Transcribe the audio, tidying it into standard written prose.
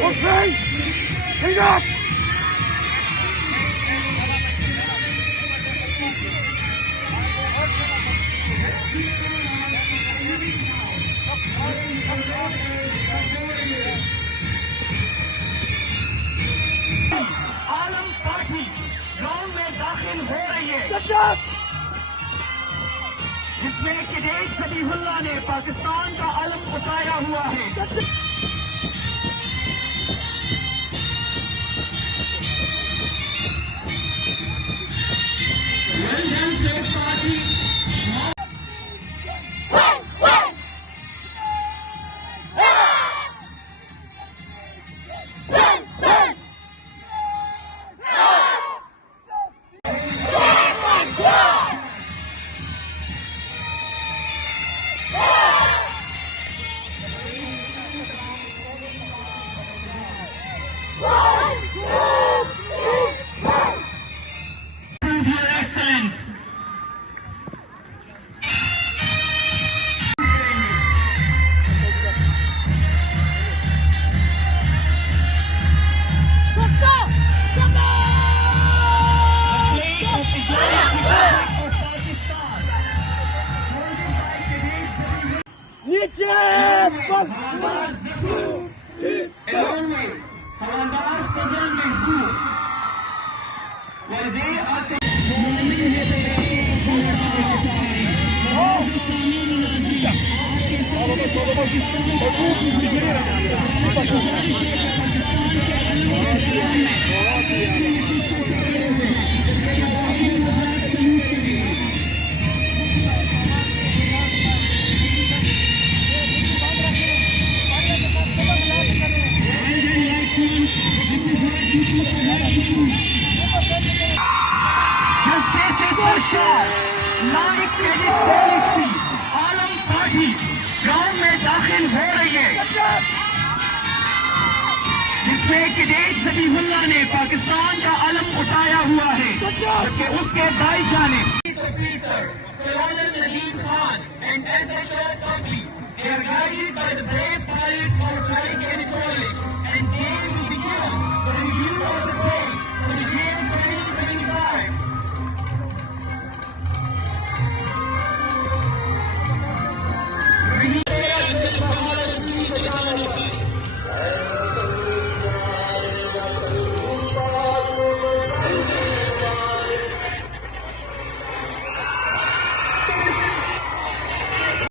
Hussein, hang up! आलम party ground में दाखिल हो रही है, जिसमें कैडेट ज़बीहुल्लाह ने पाकिस्तान का आलम उठाया हुआ है। लाइक कैडेट कॉलेज की आलम पार्टी ग्राउंड में दाखिल हो रही है, जिसमें कैडेट ज़बीहुल्लाह ने पाकिस्तान का आलम उठाया हुआ है, जबकि उसके भाईजाने नदीम Khan and SHR Fadli, they are guided by the brave pilots of Flying Cadet College, and they will be given the review of the day for the year 2025.